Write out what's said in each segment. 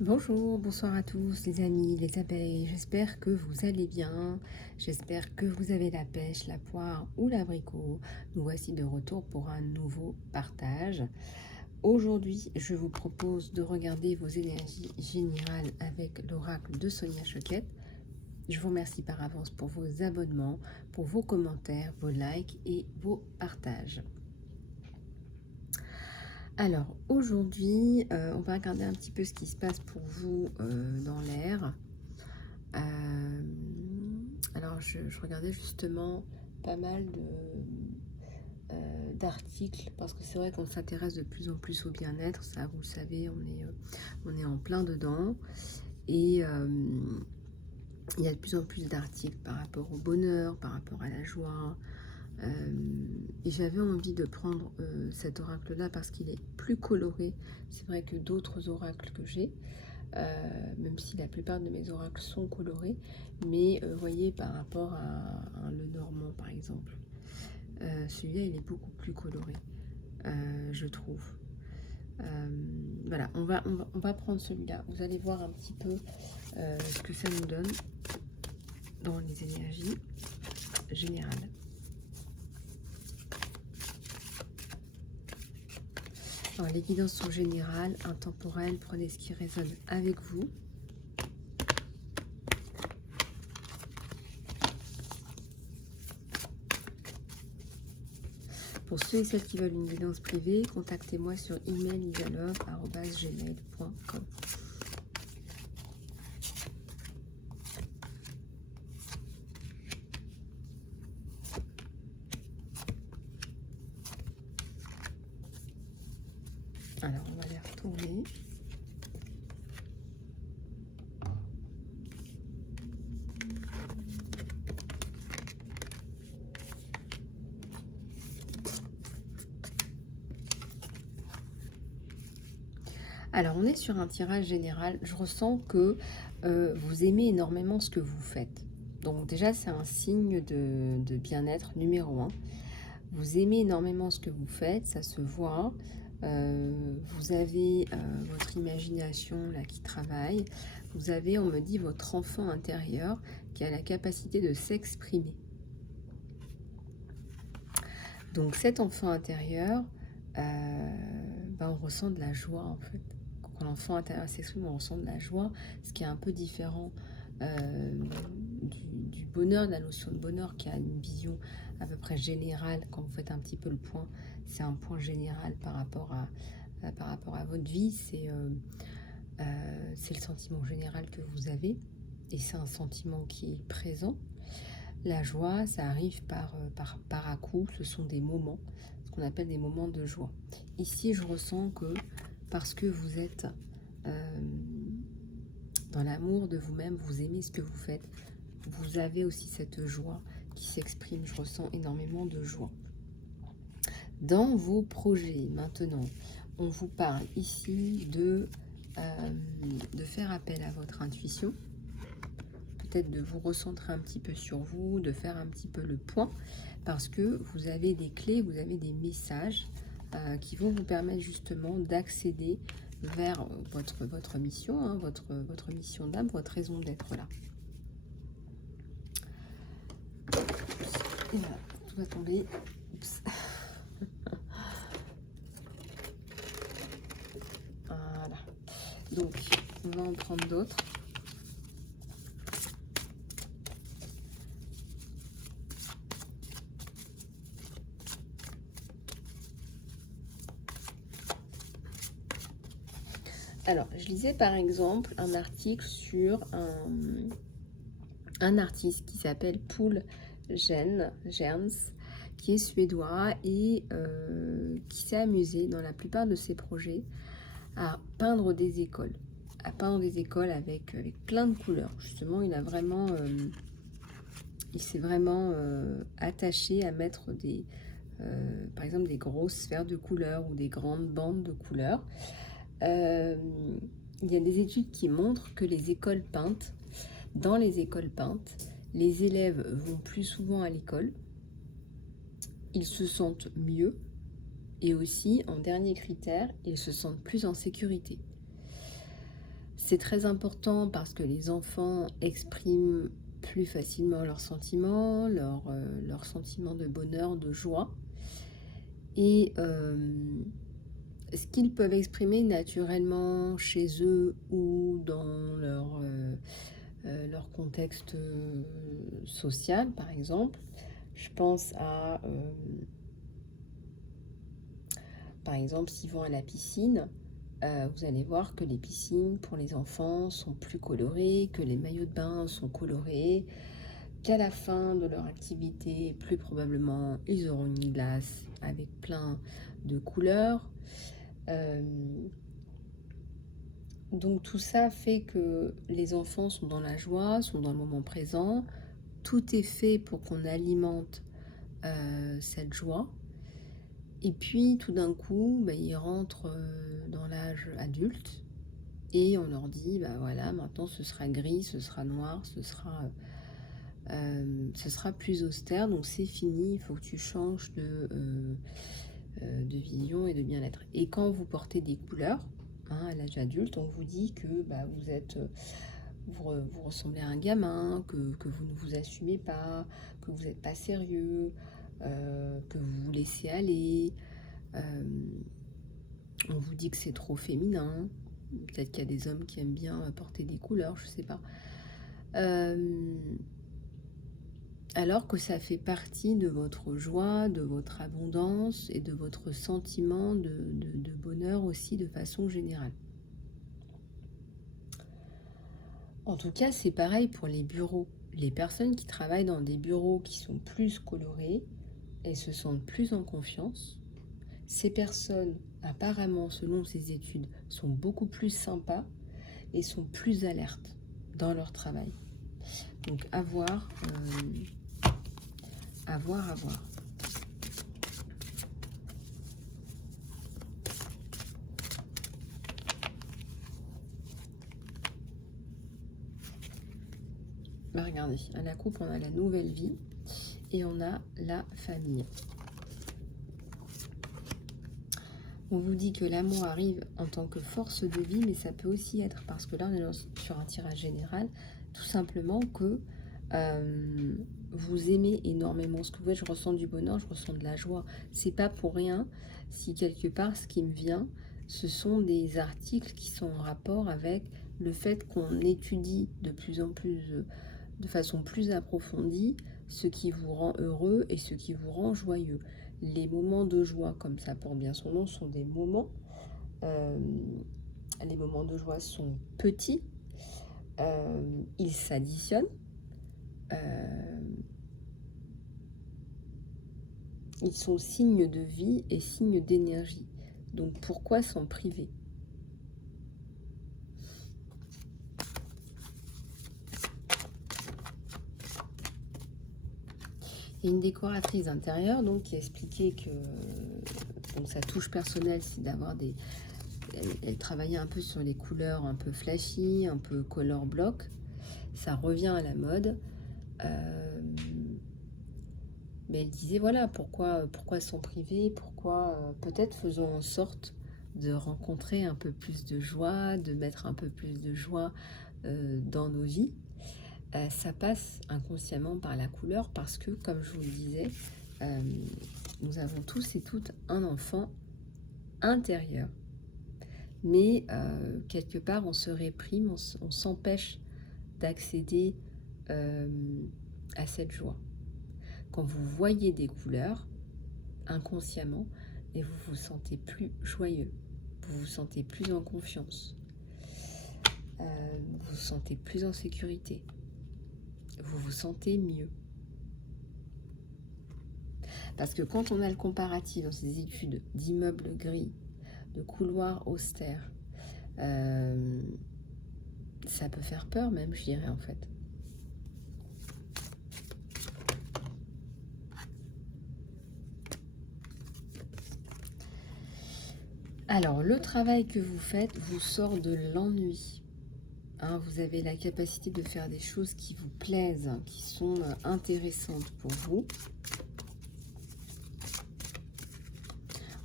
Bonjour, bonsoir à tous les amis, les abeilles, j'espère que vous allez bien, j'espère que vous avez la pêche, la poire ou l'abricot. Nous voici de retour pour un nouveau partage. Aujourd'hui, je vous propose de regarder vos énergies générales avec l'oracle de Sonia Choquette. Je vous remercie par avance pour vos abonnements, pour vos commentaires, vos likes et vos partages. Alors aujourd'hui, on va regarder un petit peu ce qui se passe pour vous dans l'air. Euh, alors je regardais justement pas mal d'articles parce que c'est vrai qu'on s'intéresse de plus en plus au bien-être, ça vous le savez, on est en plein dedans et il y a de plus en plus d'articles par rapport au bonheur, par rapport à la joie. Et j'avais envie de prendre cet oracle là parce qu'il est plus coloré, c'est vrai, que d'autres oracles que j'ai. Même si la plupart de mes oracles sont colorés, mais voyez, par rapport à un Lenormand par exemple, celui-là il est beaucoup plus coloré, je trouve. Voilà, on va prendre celui-là, vous allez voir un petit peu ce que ça nous donne dans les énergies générales. Alors, les guidances sont générales, intemporelles, prenez ce qui résonne avec vous. Pour ceux et celles qui veulent une guidance privée, contactez-moi sur email.isalove@gmail.com. Alors, on va les retourner. Alors, on est sur un tirage général. Je ressens que vous aimez énormément ce que vous faites. Donc déjà, c'est un signe de bien-être numéro 1. Vous aimez énormément ce que vous faites, ça se voit. Vous avez votre imagination là qui travaille. Vous avez, on me dit, votre enfant intérieur qui a la capacité de s'exprimer. Donc cet enfant intérieur, on ressent de la joie en fait. Quand l'enfant intérieur s'exprime, on ressent de la joie, ce qui est un peu différent du bonheur, de la notion de bonheur qui a une vision à peu près générale. Quand vous faites un petit peu le point, c'est un point général par rapport à votre vie, c'est le sentiment général que vous avez et c'est un sentiment qui est présent. La joie, ça arrive par à-coups, ce sont des moments, ce qu'on appelle des moments de joie. Ici, je ressens que parce que vous êtes dans l'amour de vous-même, vous aimez ce que vous faites, vous avez aussi cette joie qui s'exprime. Je ressens énormément de joie. Dans vos projets, maintenant, on vous parle ici de faire appel à votre intuition, peut-être de vous recentrer un petit peu sur vous, de faire un petit peu le point, parce que vous avez des clés, vous avez des messages qui vont vous permettre justement d'accéder vers votre mission, hein, votre mission d'âme, votre raison d'être là. Et voilà, tout va tomber. Oups. Voilà. Donc, on va en prendre d'autres. Alors, je lisais par exemple un article sur un artiste qui s'appelle Poul Gerns, qui est suédois et qui s'est amusé dans la plupart de ses projets à peindre des écoles. Avec plein de couleurs. Justement, il s'est vraiment attaché à mettre par exemple des grosses sphères de couleurs ou des grandes bandes de couleurs. Il y a des études qui montrent que dans les écoles peintes, les élèves vont plus souvent à l'école, ils se sentent mieux et aussi, en dernier critère, ils se sentent plus en sécurité. C'est très important parce que les enfants expriment plus facilement leurs sentiments, leurs sentiments de bonheur, de joie. Et ce qu'ils peuvent exprimer naturellement chez eux ou dans leur contexte social, par exemple. Je pense à, par exemple, s'ils vont à la piscine, vous allez voir que les piscines pour les enfants sont plus colorées, que les maillots de bain sont colorés, qu'à la fin de leur activité, plus probablement, ils auront une glace avec plein de couleurs. Euh, donc tout ça fait que les enfants sont dans la joie, sont dans le moment présent. Tout est fait pour qu'on alimente cette joie. Et puis tout d'un coup, ils rentrent dans l'âge adulte et on leur dit, voilà, maintenant ce sera gris, ce sera noir, ce sera plus austère, donc c'est fini, il faut que tu changes de vision et de bien-être. Et quand vous portez des couleurs, à l'âge adulte, on vous dit que vous ressemblez à un gamin, que vous ne vous assumez pas, que vous n'êtes pas sérieux, que vous vous laissez aller. On vous dit que c'est trop féminin. Peut-être qu'il y a des hommes qui aiment bien porter des couleurs, je sais pas. Alors que ça fait partie de votre joie, de votre abondance et de votre sentiment de bonheur aussi de façon générale. En tout cas, c'est pareil pour les bureaux. Les personnes qui travaillent dans des bureaux qui sont plus colorés, elles se sentent plus en confiance. Ces personnes, apparemment, selon ces études, sont beaucoup plus sympas et sont plus alertes dans leur travail. Donc, à voir. À voir. Regardez, à la coupe, on a la nouvelle vie et on a la famille. On vous dit que l'amour arrive en tant que force de vie, mais ça peut aussi être, parce que là on est sur un tirage général, tout simplement que vous aimez énormément ce que vous êtes. Je ressens du bonheur, je ressens de la joie. C'est pas pour rien si quelque part ce qui me vient, ce sont des articles qui sont en rapport avec le fait qu'on étudie de plus en plus, de façon plus approfondie, ce qui vous rend heureux et ce qui vous rend joyeux. Les moments de joie, comme ça porte bien son nom, sont des moments. Les moments de joie sont petits, ils s'additionnent. Ils sont signes de vie et signes d'énergie. Donc pourquoi s'en priver ? Il y a une décoratrice d'intérieur donc, qui a expliqué que donc, sa touche personnelle, c'est d'avoir des... Elle travaillait un peu sur les couleurs un peu flashy, un peu color block. Ça revient à la mode. Mais elle disait, voilà, pourquoi s'en priver ? Pourquoi peut-être faisons en sorte de rencontrer un peu plus de joie, de mettre un peu plus de joie dans nos vies. Ça passe inconsciemment par la couleur parce que, comme je vous le disais, nous avons tous et toutes un enfant intérieur. Mais quelque part, on se réprime, on s'empêche d'accéder à cette joie. Quand vous voyez des couleurs, inconsciemment, et vous vous sentez plus joyeux, vous vous sentez plus en confiance, vous vous sentez plus en sécurité, vous vous sentez mieux. Parce que quand on a le comparatif dans ces études d'immeubles gris, de couloirs austères, ça peut faire peur même, je dirais en fait. Alors, le travail que vous faites vous sort de l'ennui. Vous avez la capacité de faire des choses qui vous plaisent, qui sont intéressantes pour vous.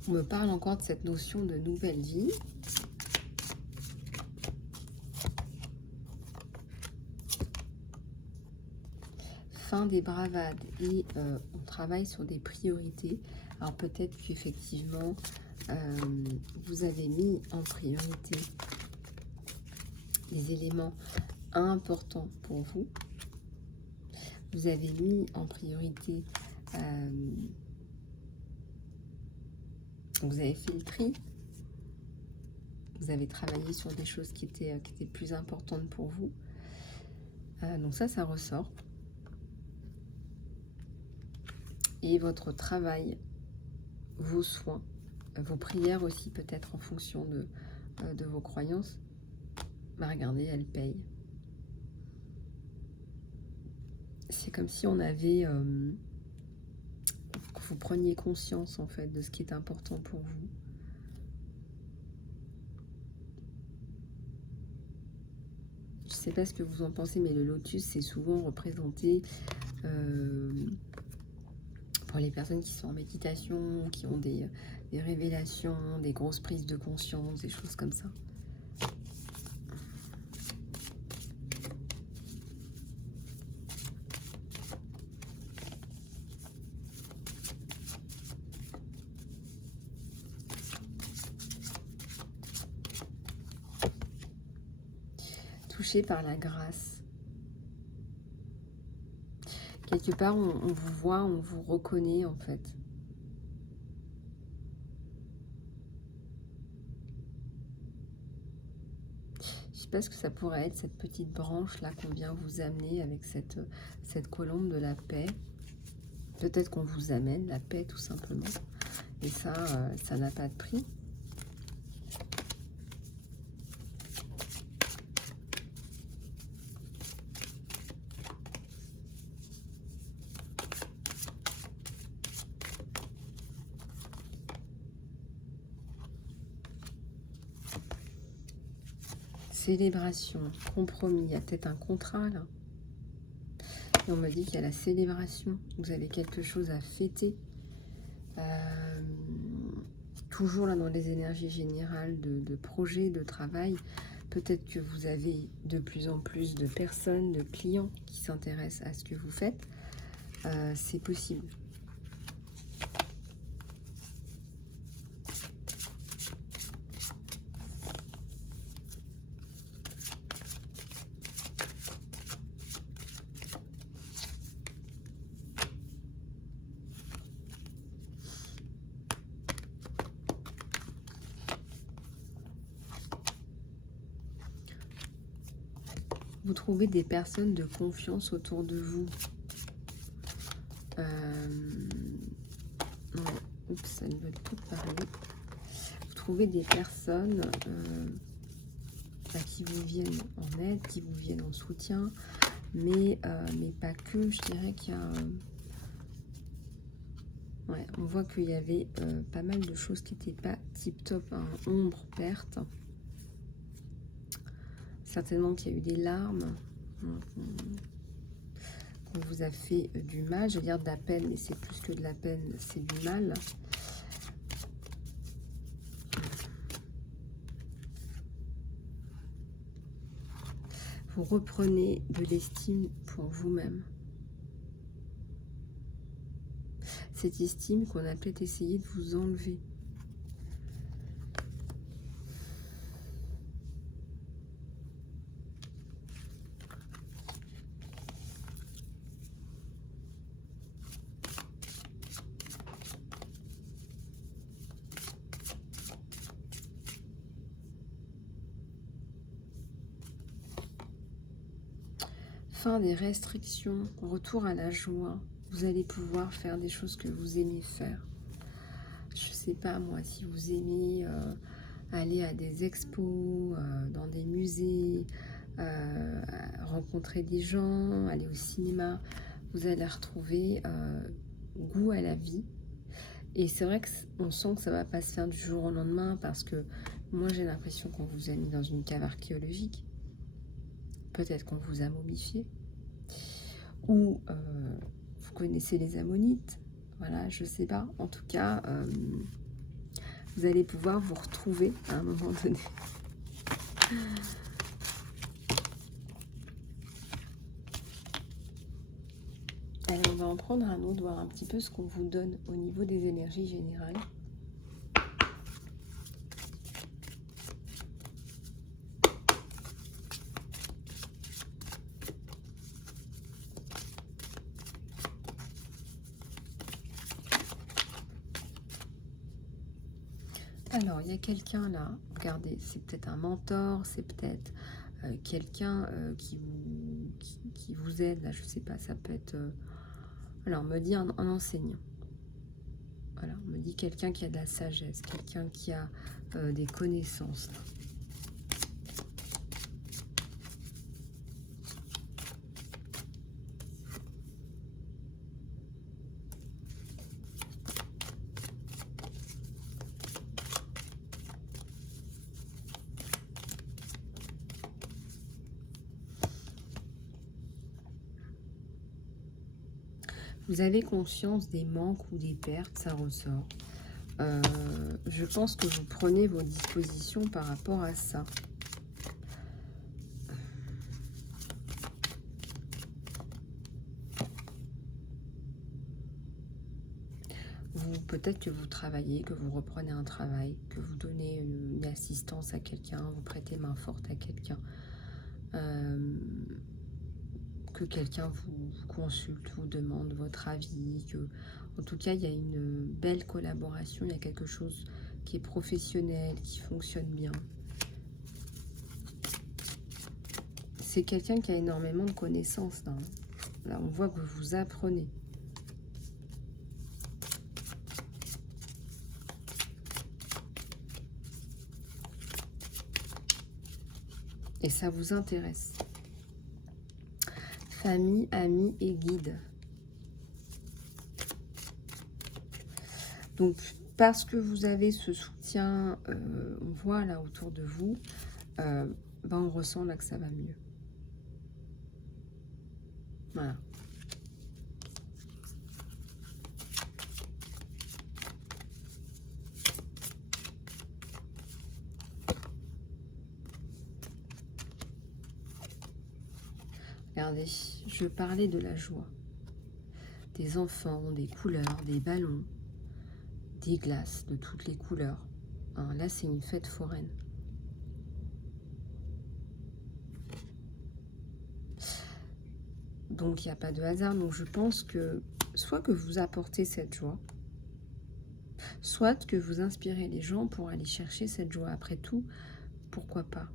On me parle encore de cette notion de nouvelle vie. fin des bravades et on travaille sur des priorités. Alors peut-être qu'effectivement, vous avez mis en priorité les éléments importants pour vous. Vous avez mis en priorité, vous avez fait le tri, vous avez travaillé sur des choses qui étaient plus importantes pour vous. Donc ça ressort. Et votre travail, vos soins, vos prières aussi, peut-être en fonction de vos croyances, bah regardez, elles payent. C'est comme si on avait, que vous preniez conscience en fait de ce qui est important pour vous. Je ne sais pas ce que vous en pensez, mais le lotus, c'est souvent représenté pour les personnes qui sont en méditation, qui ont des révélations, des grosses prises de conscience, des choses comme ça. Touché par la grâce. Quelque part, on vous voit, on vous reconnaît en fait. Je sais pas ce que ça pourrait être, cette petite branche là qu'on vient vous amener avec cette colombe de la paix. Peut-être qu'on vous amène la paix tout simplement. Et ça n'a pas de prix. Célébration, compromis, il y a peut-être un contrat là. Et on me dit qu'il y a la célébration, vous avez quelque chose à fêter. Toujours là dans les énergies générales de projets, de travail. Peut-être que vous avez de plus en plus de personnes, de clients qui s'intéressent à ce que vous faites. C'est possible. Vous trouvez des personnes de confiance autour de vous. Ouais. Oups, ça ne veut plus parler. Vous trouvez des personnes qui vous viennent en aide, qui vous viennent en soutien, mais pas que. Je dirais qu'il y a... ouais, on voit qu'il y avait pas mal de choses qui n'étaient pas tip-top, hein, ombre, perte. Certainement qu'il y a eu des larmes, qu'on vous a fait du mal. Je veux dire de la peine, mais c'est plus que de la peine, c'est du mal. Vous reprenez de l'estime pour vous-même. Cette estime qu'on a peut-être essayé de vous enlever. Fin des restrictions, retour à la joie. Vous allez pouvoir faire des choses que vous aimez faire. Je sais pas moi, si vous aimez aller à des expos, dans des musées, rencontrer des gens, aller au cinéma, vous allez retrouver goût à la vie. Et c'est vrai qu'on sent que ça va pas se faire du jour au lendemain, parce que moi j'ai l'impression qu'on vous a mis dans une cave archéologique. Peut-être qu'on vous a momifié. Ou vous connaissez les ammonites. Voilà, je sais pas. En tout cas, vous allez pouvoir vous retrouver à un moment donné. Allez, on va en prendre un autre, voir un petit peu ce qu'on vous donne au niveau des énergies générales. Alors, il y a quelqu'un là, regardez, c'est peut-être un mentor, c'est peut-être quelqu'un qui vous aide, là, je sais pas, ça peut être... alors, on me dit un enseignant. Voilà, on me dit quelqu'un qui a de la sagesse, quelqu'un qui a des connaissances. Là. Vous avez conscience des manques ou des pertes, ça ressort. Je pense que vous prenez vos dispositions par rapport à ça. Peut-être que vous travaillez, que vous reprenez un travail, que vous donnez une assistance à quelqu'un, vous prêtez main forte à quelqu'un, que quelqu'un vous consulte, vous demande votre avis, que, en tout cas, il y a une belle collaboration, il y a quelque chose qui est professionnel, qui fonctionne bien. C'est quelqu'un qui a énormément de connaissances, là. Là, on voit que vous apprenez. Et ça vous intéresse. Famille, amis et guides. Donc, parce que vous avez ce soutien, on voit là autour de vous, ben on ressent là que ça va mieux. Voilà. Regardez, je parlais de la joie. Des enfants, des couleurs, des ballons, des glaces de toutes les couleurs. Hein, là, c'est une fête foraine. Donc, il n'y a pas de hasard. Donc, je pense que soit que vous apportez cette joie, soit que vous inspirez les gens pour aller chercher cette joie. Après tout, pourquoi pas?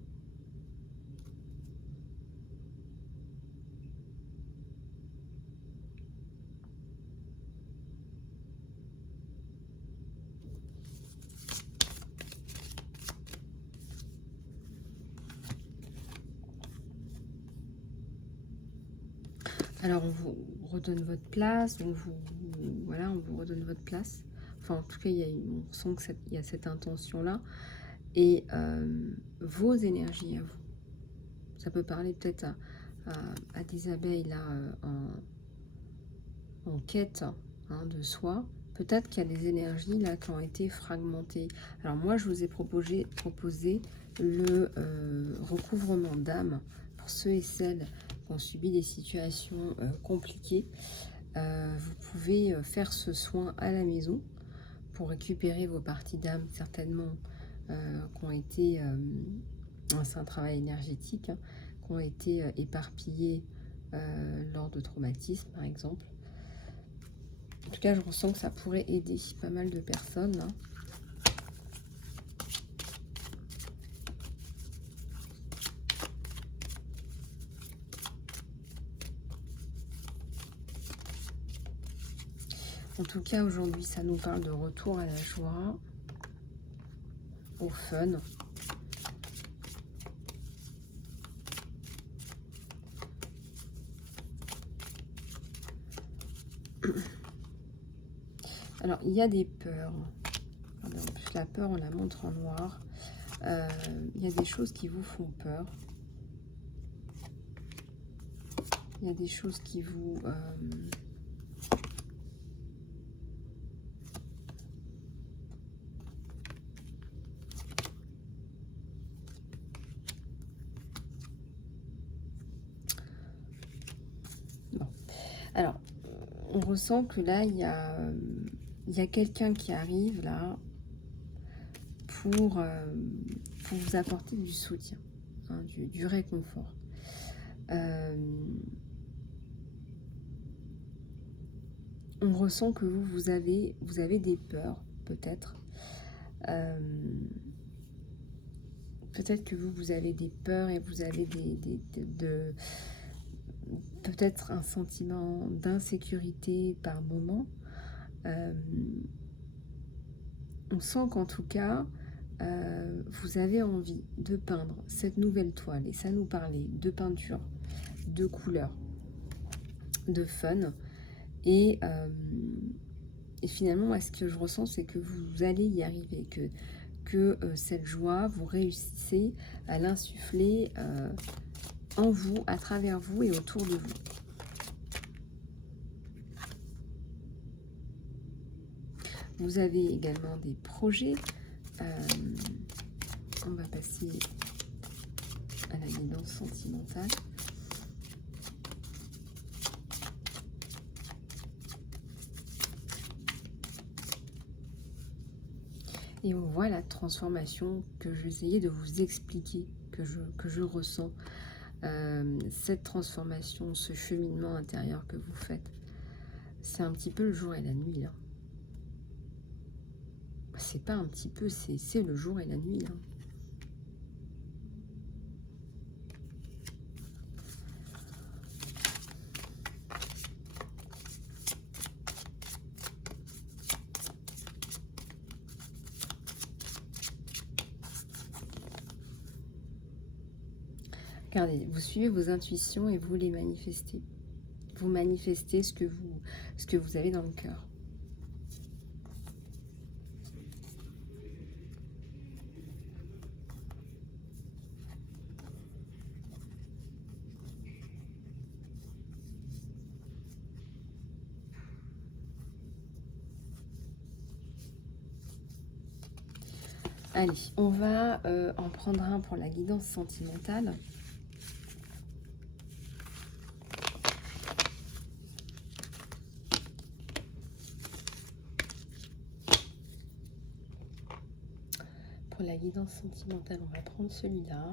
Alors, on vous redonne votre place, voilà, on vous redonne votre place. Enfin, en tout cas, on sent qu'il y a cette intention-là. Et vos énergies à vous. Ça peut parler peut-être à des abeilles là, en quête hein, de soi. Peut-être qu'il y a des énergies là qui ont été fragmentées. Alors moi, je vous ai proposé le recouvrement d'âme pour ceux et celles qui ont subi des situations compliquées. Vous pouvez faire ce soin à la maison pour récupérer vos parties d'âme certainement qui ont été, c'est un travail énergétique, hein, qui ont été éparpillées lors de traumatismes par exemple. En tout cas, je ressens que ça pourrait aider pas mal de personnes. Hein. En tout cas, aujourd'hui, ça nous parle de retour à la joie, au fun. Alors, il y a des peurs. En plus, la peur, on la montre en noir. Il y a des choses qui vous font peur. Il y a des choses qui vous... Bon. Alors, on ressent que là, il y a quelqu'un qui arrive là pour vous apporter du soutien, hein, du réconfort. On ressent que vous avez des peurs, peut-être. Peut-être que vous avez des peurs et vous avez peut-être un sentiment d'insécurité par moment. On sent qu'en tout cas, vous avez envie de peindre cette nouvelle toile. Et ça nous parlait de peinture, de couleurs, de fun. Et finalement, moi, ce que je ressens, c'est que vous allez y arriver, que cette joie, vous réussissez à l'insuffler en vous, à travers vous et autour de vous. Vous avez également des projets. On va passer à la guidance sentimentale. Et on voit la transformation que j'essayais de vous expliquer, que je ressens. Cette transformation, ce cheminement intérieur que vous faites, c'est un petit peu le jour et la nuit. Hein. C'est pas un petit peu, c'est le jour et la nuit. Hein. Regardez, vous suivez vos intuitions et vous les manifestez. Vous manifestez ce que vous avez dans le cœur. Allez, on va en prendre un pour la guidance sentimentale. Pour la guidance sentimentale, on va prendre celui-là.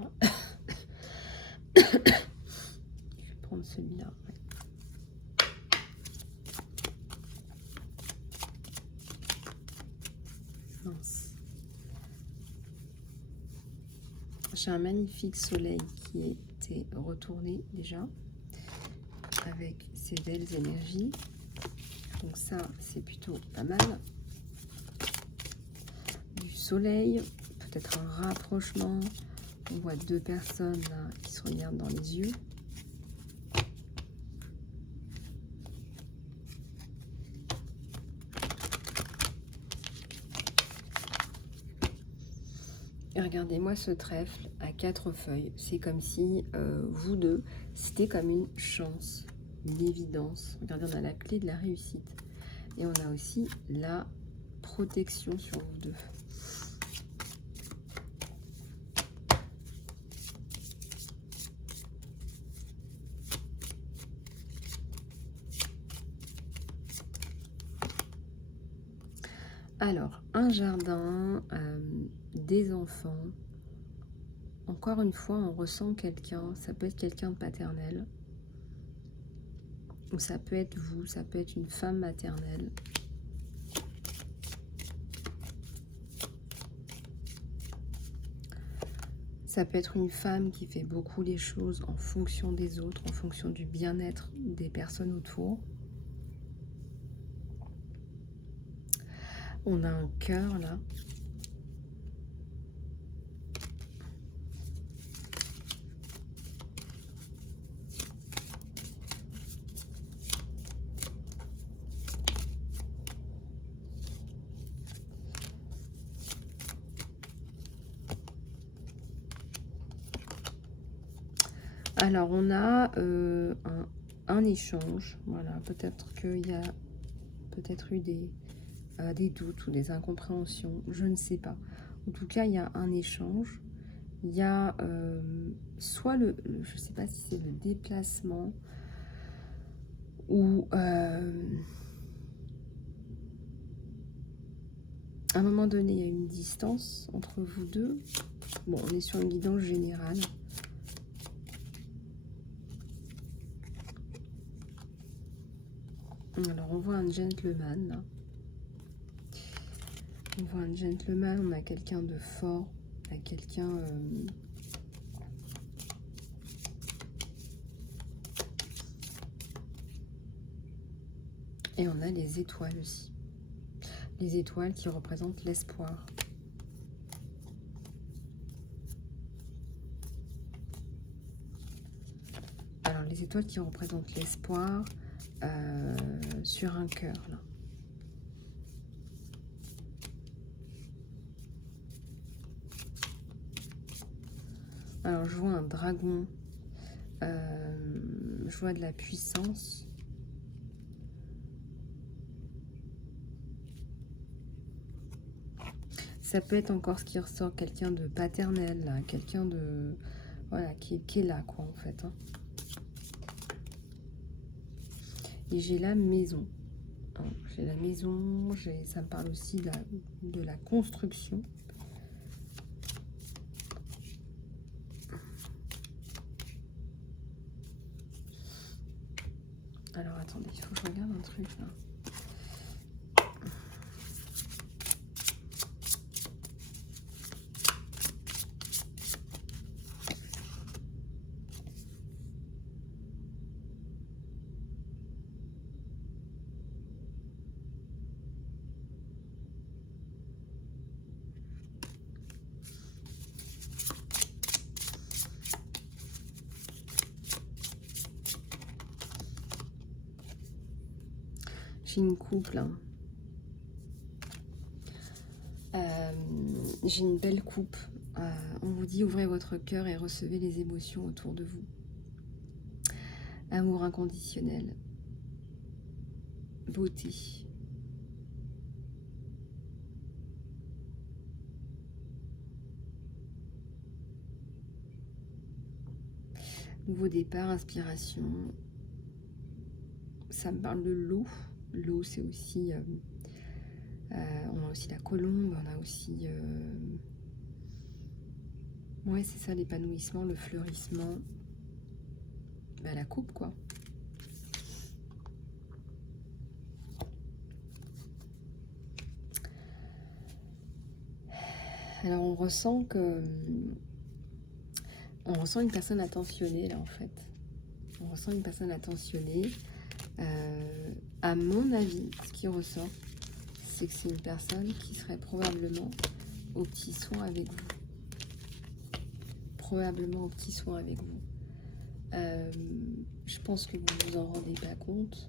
Je vais prendre celui-là. Ouais. Mince. J'ai un magnifique soleil qui était retourné déjà avec ses belles énergies. Donc ça, c'est plutôt pas mal. Du soleil, peut-être un rapprochement. On voit deux personnes là qui se regardent dans les yeux. Et regardez-moi ce trèfle à 4 feuilles. C'est comme si vous deux, c'était comme une chance, une évidence. Regardez, on a la clé de la réussite. Et on a aussi la protection sur vous deux. Alors, un jardin, des enfants. Encore une fois, on ressent quelqu'un. Ça peut être quelqu'un de paternel. Ou ça peut être vous, ça peut être une femme maternelle. Ça peut être une femme qui fait beaucoup les choses en fonction des autres, en fonction du bien-être des personnes autour. On a un cœur là. Alors, on a un échange. Voilà, peut-être qu'il y a peut-être eu des doutes ou des incompréhensions. Je ne sais pas. En tout cas, il y a un échange. Il y a soit je ne sais pas si c'est le déplacement où à un moment donné, il y a une distance entre vous deux. Bon, on est sur une guidance générale. Alors, on voit un gentleman, là. On voit un gentleman, on a quelqu'un de fort, on a quelqu'un... Et on a les étoiles aussi. Les étoiles qui représentent l'espoir. Alors, les étoiles qui représentent l'espoir sur un cœur, là. Alors, je vois un dragon. Je vois de la puissance. Ça peut être encore ce qui ressort, quelqu'un de paternel, quelqu'un de... Voilà, qui est là, quoi, en fait. Hein. Et j'ai la maison. J'ai la maison, ça me parle aussi de la construction. Alors, attendez, il faut que je regarde un truc, là. J'ai une coupe, là. J'ai une belle coupe. On vous dit, ouvrez votre cœur et recevez les émotions autour de vous. Amour inconditionnel. Beauté. Nouveau départ, inspiration. Ça me parle de l'eau. L'eau, c'est aussi... on a aussi la colombe, on a aussi... ouais, c'est ça, l'épanouissement, le fleurissement. Bah, la coupe, quoi. Alors, on ressent que... On ressent une personne attentionnée, là, en fait. On ressent une personne attentionnée. À mon avis, ce qui ressort, c'est que c'est une personne qui serait probablement au petit soin avec vous. Probablement au petit soin avec vous. Je pense que vous vous en rendez pas compte.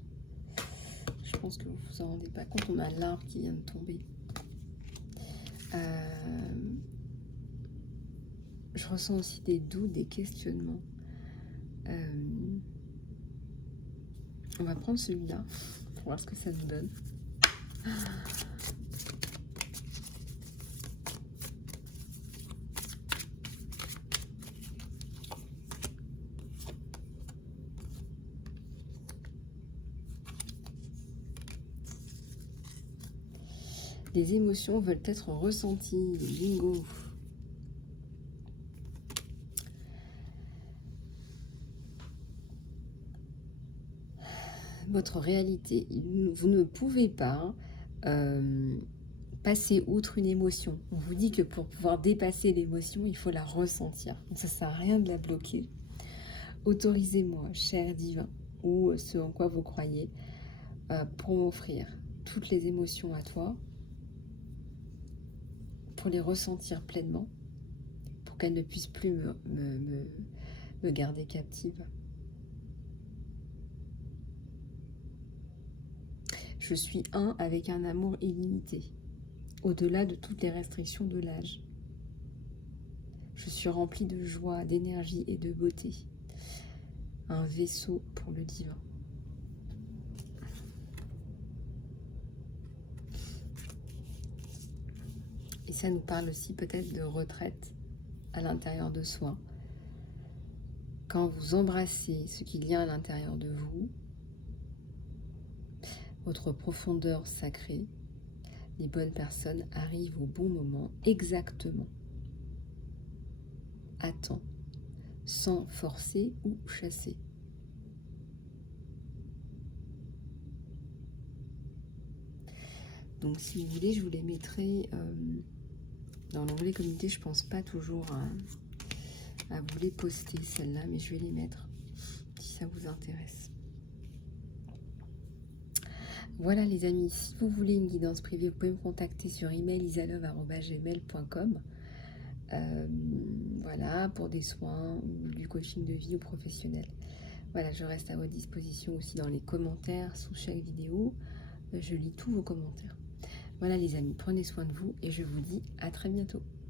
Je pense que vous vous en rendez pas compte. On a l'arbre qui vient de tomber. Je ressens aussi des doutes, des questionnements. On va prendre celui-là pour voir ce que ça nous donne. Les émotions veulent être ressenties. Bingo. Votre réalité, vous ne pouvez pas passer outre une émotion. On vous dit que pour pouvoir dépasser l'émotion, il faut la ressentir. Donc ça ne sert à rien de la bloquer. Autorisez-moi, cher divin, ou ce en quoi vous croyez, pour m'offrir toutes les émotions à toi, pour les ressentir pleinement, pour qu'elles ne puissent plus me garder captive. Je suis un avec un amour illimité, au-delà de toutes les restrictions de l'âge. Je suis remplie de joie, d'énergie et de beauté. Un vaisseau pour le divin. Et ça nous parle aussi peut-être de retraite à l'intérieur de soi. Quand vous embrassez ce qu'il y a à l'intérieur de vous, votre profondeur sacrée, les bonnes personnes arrivent au bon moment, exactement, à temps, sans forcer ou chasser. Donc si vous voulez, je vous les mettrai dans l'onglet communauté. Je pense pas toujours à vous les poster celles-là, mais je vais les mettre si ça vous intéresse. Voilà les amis, si vous voulez une guidance privée, vous pouvez me contacter sur email isalove@gmail.com. Voilà, pour des soins ou du coaching de vie ou professionnel. Voilà, je reste à votre disposition aussi dans les commentaires sous chaque vidéo. Je lis tous vos commentaires. Voilà les amis, prenez soin de vous et je vous dis à très bientôt.